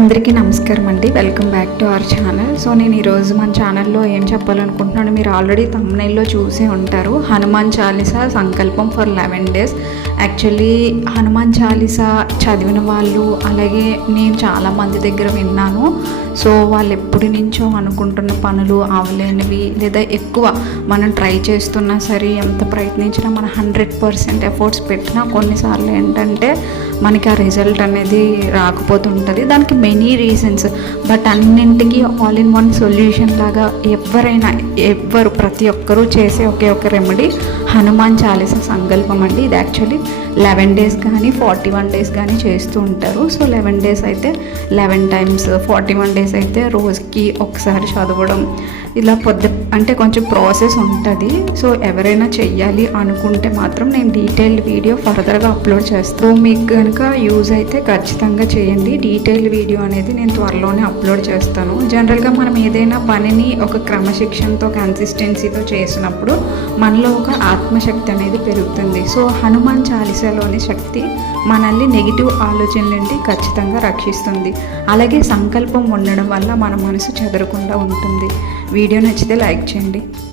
అందరికీ నమస్కారం అండి. Welcome back to our channel. So నేను ఈరోజు మన ఛానల్లో ఏం చెప్పాలనుకుంటున్నాను, మీరు ఆల్రెడీ థంబ్నెయిల్లో చూసే ఉంటారు. హనుమాన్ చాలీసా సంకల్పం for 11 days. Actually Hanuman Chalisa చదివిన వాళ్ళు, అలాగే నేను చాలామంది దగ్గర విన్నాను. సో వాళ్ళు ఎప్పటి నుంచో అనుకుంటున్న పనులు అవలేనివి, లేదా ఎక్కువ మనం ట్రై చేస్తున్నా సరే, ఎంత ప్రయత్నించినా మన 100% ఎఫర్ట్స్ పెట్టినా కొన్నిసార్లు ఏంటంటే మనకి ఆ రిజల్ట్ అనేది రాకపోతుంటుంది. దానికి మెనీ రీజన్స్, బట్ అన్నింటికి ఆల్ ఇన్ వన్ సొల్యూషన్ లాగా ఎవ్వరు ప్రతి ఒక్కరూ చేసే ఒకే ఒక రెమెడీ హనుమాన్ చాలీసా సంకల్పం అండి. ఇది యాక్చువల్లీ 11 days కానీ 41 days కానీ చేస్తూ ఉంటారు. సో 11 days అయితే 11 times, 41 days అయితే రోజుకి ఒకసారి చదవడం, ఇలా అంటే కొంచెం ప్రాసెస్ ఉంటుంది. సో ఎవరైనా చెయ్యాలి అనుకుంటే మాత్రం నేను డీటెయిల్డ్ వీడియో ఫర్దర్గా అప్లోడ్ చేస్తాను. మీకు కనుక యూజ్ అయితే ఖచ్చితంగా చేయండి. డీటెయిల్డ్ వీడియో అనేది నేను త్వరలోనే అప్లోడ్ చేస్తాను. జనరల్గా మనం ఏదైనా పనిని ఒక క్రమశిక్షణతో, కన్సిస్టెన్సీతో చేసినప్పుడు మనలో ఒక ఆత్మశక్తి అనేది పెరుగుతుంది. సో హనుమాన్ చాలీసాలోని శక్తి మనల్ని నెగిటివ్ ఆలోచనల నుండి ఖచ్చితంగా రక్షిస్తుంది. అలాగే సంకల్పం ఉండడం వల్ల మన మనసు చెదరకుండా ఉంటుంది. వీడియో నచ్చితే లైక్ చేయండి.